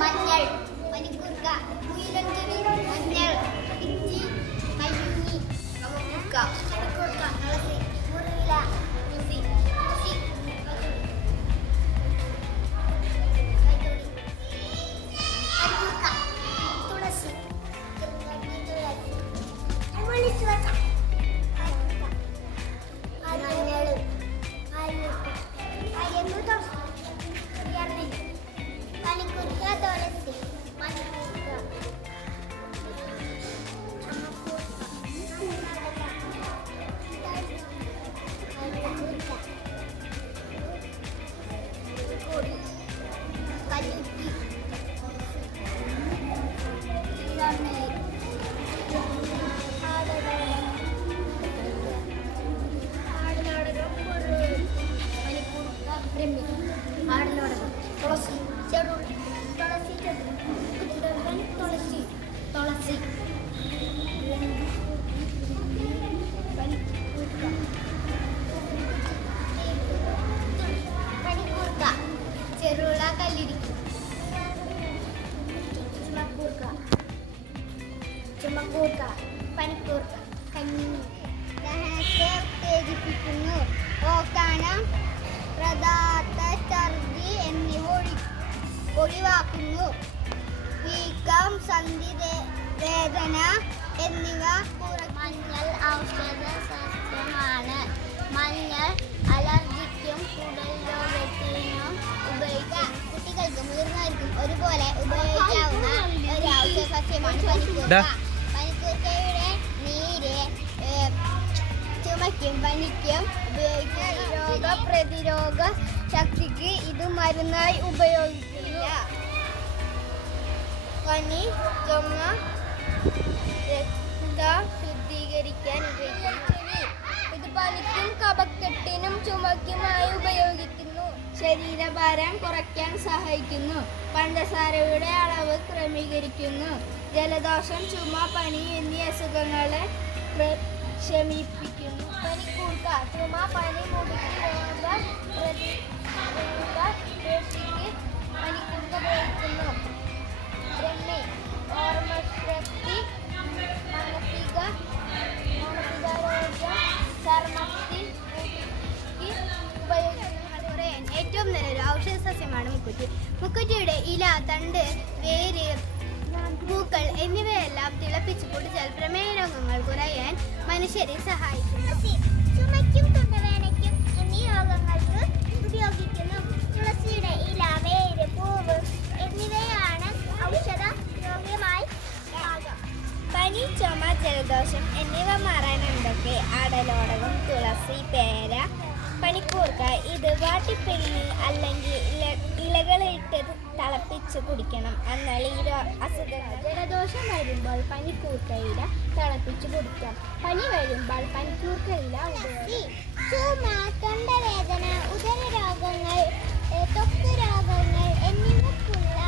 മഞ്ഞൾ, പനിക്കൂർക്ക, മുയിലഞ്ചിരി, മഞ്ഞൾ, ഇഞ്ചി, കയ്യുന്നി, കമുക്ക, പനിക്കൂർക്ക, തുളസി, മുറിയില, തുളസി, തുളസി, പനിക്കൂർക്ക, തുളസി, തുളസി, ചെറുൾ, തുളസി, തുളസി, തുളസി, പനിക്കൂർക്ക, ചെറുള, കല്ലിരിക്കും, ചുമക്കൂർക്ക, പനിക്കൂർക്ക, കഞ്ഞി, ദഹനത്തെ ഉത്തേജിപ്പിക്കുന്നു, ഓക്കാനം, പ്രദാത്ത, ഛർദി എന്നിവ ഒഴിവാക്കുന്നു, വീക്കം, സന്ധി വേദന എന്നിവ മഞ്ഞൾ ഔഷധ സസ്യമാണ്. മഞ്ഞൾ അലർജിക്കും കുടൽ രോഗത്തിനും ഉപയോഗിക്കാം. കുട്ടികൾക്കും മുതിർന്നവർക്കും ഒരുപോലെ ഉപയോഗിക്കാവുന്ന ഒരു ഔഷധ സസ്യമാണ് പനിക്കൂർക്ക. പനിക്കൂർക്കയുടെ നീര് ചുമയ്ക്കും പനിക്കും ഉപയോഗിക്കുന്ന രോഗപ്രതിരോധ ശക്തിക്ക് ഇത് മരുന്നായി ഉപയോഗിക്കില്ല. പനി, ചുമ, രക്തം ശുദ്ധീകരിക്കാൻ ഉപയോഗിക്കുന്നു. ഇത് പനിക്കും കഫക്കെട്ടിനും ചുമയ്ക്കുമായി ഉപയോഗിക്കുന്നു. ശരീരഭാരം കുറയ്ക്കാൻ സഹായിക്കുന്നു. പഞ്ചസാരയുടെ അളവ് ക്രമീകരിക്കുന്നു. ജലദോഷം, ചുമ, പനി എന്നീ അസുഖങ്ങളെ ശമിപ്പിക്കുന്നു. പനിക്കൂർക്ക ചുമ, പനി, മുടിക്ക് രോഗപ്രതിരോധശേഷിക്ക് പനിക്കൂർക്ക ഉപയോഗിക്കുന്നു. രമ്യ, ഓർമ്മശക്തി, മാനസികാരോഗ്യം, ചർമ്മത്തിൽ ഉപയോഗിക്കുന്നു. ഏറ്റവും നല്ലൊരു ഔഷധ സസ്യമാണ് മുക്കുറ്റി. മുക്കുറ്റിയുടെ ഇല, തണ്ട്, വേര്, പൂക്കൾ എന്നിവയെല്ലാം തിളപ്പിച്ച് കുടിച്ചാൽ പ്രമേഹ രോഗങ്ങൾ കുറയാൻ മനുഷ്യരെ സഹായിക്കുന്നു. ചുമയ്ക്കും തൊണ്ടവേദനയ്ക്കും എന്നീ രോഗങ്ങൾക്ക് ഉപയോഗിക്കുന്നു. തുളസിയുടെ ഇല, വേര്, പൂവ് എന്നിവയാണ് ഔഷധ രോഗമായി. പനി, ചുമ, ജലദോഷം എന്നിവ മാറാൻ എന്തൊക്കെ? ആടലോടകം, തുളസി, പേര, പനിക്കൂർക്ക. ഇത് വാട്ടിപ്പിഴിഞ്ഞ് അല്ലെങ്കിൽ ഇലകളിട്ട് തിളപ്പിച്ച് കുടിക്കണം. എന്നാൽ ഈ അസുഖങ്ങൾ ജലദോഷം വരുമ്പോൾ പനിക്കൂർക്ക ഇല തിളപ്പിച്ച് കുടിക്കാം. പനി വരുമ്പോൾ പനിക്കൂർക്ക ഇല ചുമ, തൊണ്ടവേദന, ഉദരരോഗങ്ങൾ, ത്വക്ക് രോഗങ്ങൾ എന്നിവയ്ക്കുള്ള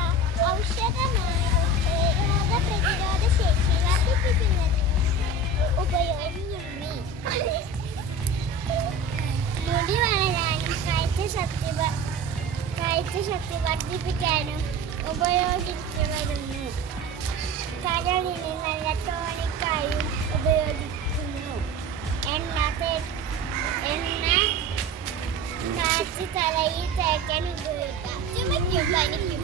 ഔഷധമായി രോഗപ്രതിരോധ ശേഷി വർദ്ധിപ്പിക്കുന്നതിന് ഉപയോഗിക്കുന്നു. മുടി വളരാനും കാഴ്ചശക്തി വർദ്ധിപ്പിക്കാനും ഉപയോഗിച്ചു വരുന്നു. കരളിന് നല്ല ടോണിക്കായും ഉപയോഗിക്കുന്നു. എണ്ണ തേച്ച് തലയിൽ തേക്കാൻ ഉപയോഗിക്കാം. ചുമയ്ക്കും പനിക്കും